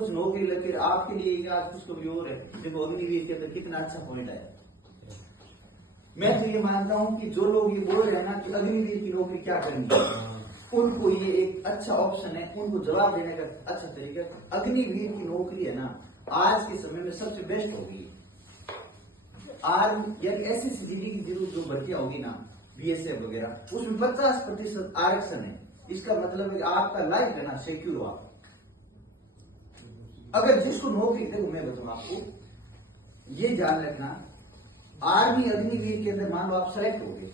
कुछ नौकरी लगे आपके लिए आज कुछ कभी और है। देखो अग्निवीर के अंदर कितना अच्छा पॉइंट है। मैं तो ये मानता हूं कि जो लोग ये बोल रहे हैं ना कि अग्निवीर की नौकरी क्या करनी है, उनको ये एक अच्छा ऑप्शन है, उनको जवाब देने का अच्छा तरीका। अग्निवीर की नौकरी है ना आज के समय में सबसे बेस्ट होगी। आर्मी या SSGD की जो भर्तियां होगी ना BSF वगैरह, उसमें 50% आरक्षण है। इसका मतलब है आपका लाइफ है ना सिक्योर हो। आप अगर जिसको नौकरी, देखो मैं बताऊं आपको, ये ध्यान रखना, आर्मी अग्निवीर के अंदर मान लो आप सेलेक्ट हो गए।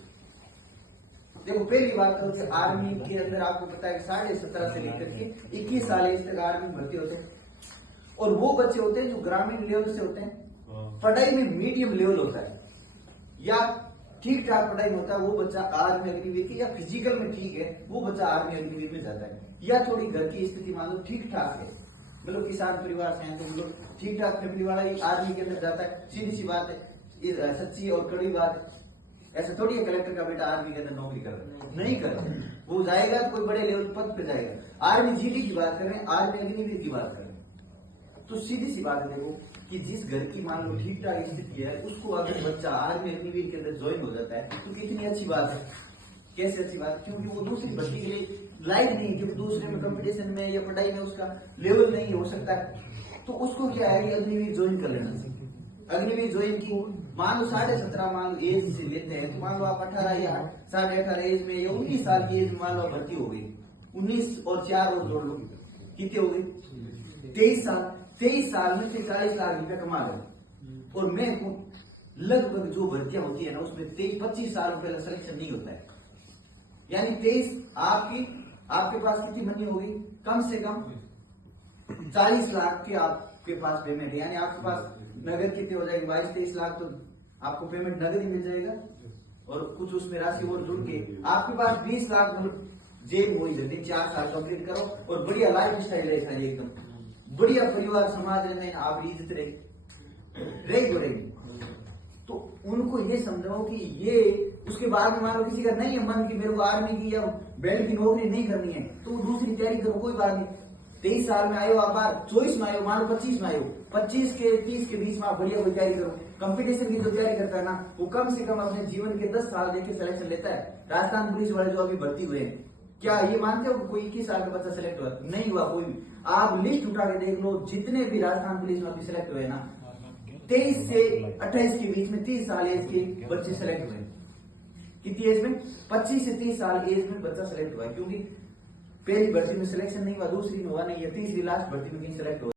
देखो पहली बात करो कि आर्मी के अंदर आपको पता है कि 17.5 से लेकर के 21 साल एज तक आर्मी भर्ती होते हैं। और वो बच्चे होते हैं जो ग्रामीण लेवल से होते हैं, पढ़ाई में मीडियम लेवल होता है या ठीक ठाक पढ़ाई में होता है, वो बच्चा आर्मी अग्निवीर की, या फिजिकल में ठीक है वो बच्चा आर्मी अग्निवीर में जाता है। या थोड़ी घर की स्थिति मान लो ठीक ठाक है, मतलब किसान परिवार से हैं तो मतलब ठीक ठाक फैमिली वाला ही आर्मी के अंदर जाता है। सीधी सी बात है, सच्ची और कड़वी बात है। ऐसा थोड़ी है कलेक्टर का बेटा आर्मी के अंदर नौकरी कर रहा है, नहीं कर रहा। वो जाएगा कोई बड़े लेवल पद पे जाएगा। आर्मी GD की बात कर रहे हैं, आर्मी अग्निवीर की बात कर रहे हैं। तो सीधी सी बात है देखो कि जिस घर की मान लो ठीक ठाक स्थिति है, उसको अगर बच्चा आर्मी अग्निवीर के अंदर ज्वाइन हो जाता है तो कितनी अच्छी बात है। कैसे अच्छी बात? क्योंकि वो दूसरी भर्ती के लिए लायक नहीं, क्योंकि दूसरे में कंपटीशन में या पढ़ाई में उसका लेवल नहीं हो सकता है। तो उसको क्या है कि अग्निवीर ज्वाइन कर लेना चाहिए। अग्निवीर ज्वाइन की मान लो 17.5 मान लो एज से लेते हैं, तो मान लो आप 18 या 18.5 एज में या 19 साल की एज में मान लो भर्ती हो गई। 19 और 4 और जोड़ लो, कितने हो गई? 23 साल। 23 साल में से 40 लाख रुपया कमा गए। और मैं लगभग जो भर्तियां होती है ना उसमें 23-25 साल पहले सिलेक्शन नहीं होता है। यानी 23 आपके पास कितनी मनी होगी? कम से कम 40 लाख के आपके पास पेमेंट है। यानी आपके पास नगद कितने हो जाएगी? 22-23 लाख तो आपको पेमेंट नगद ही मिल जाएगा। और कुछ उसमें राशि और जुड़ के आपके पास 20 लाख मतलब जेब हो जल्दी 4 साल कंप्लीट करो और बढ़िया लाइफ स्टाइल है, एकदम बढ़िया परिवार समाज रहने आप इज्जत रहेगी। तो उनको ये समझाओ कि ये उसके बाद में मान लो किसी का नहीं है मन कि मेरे को आर्मी की या बेल्ट की नौकरी नहीं करनी है, तो दूसरी तैयारी करो, कोई बात नहीं। 23 साल में आए हो आप, 24 में आए हो, मान लो 25 में आए हो, 25 के 30 के बीच में आप बढ़िया कोई तैयारी करो। कंपटीशन की जो तैयारी करता है ना वो कम से कम अपने जीवन के 10 साल देख के सिलेक्शन लेता है। राजस्थान पुलिस वाले जो अभी भर्ती हुए हैं, क्या ये मानते हो कोई 21 साल का बच्चा सिलेक्ट हुआ? नहीं हुआ कोई। आप लिस्ट उठा के देख लो, जितने भी राजस्थान पुलिस में अभी सिलेक्ट हुए ना 23 से 28 के बीच में 30 साल एज के बच्चे सिलेक्ट हुए। कितनी एज में? 25 से 30 साल एज में बच्चा सिलेक्ट हुआ है। क्योंकि पहली भर्ती में सिलेक्शन नहीं हुआ, दूसरी में हुआ नहीं, या तीसरी लास्ट भर्ती में कहीं सिलेक्ट हुआ।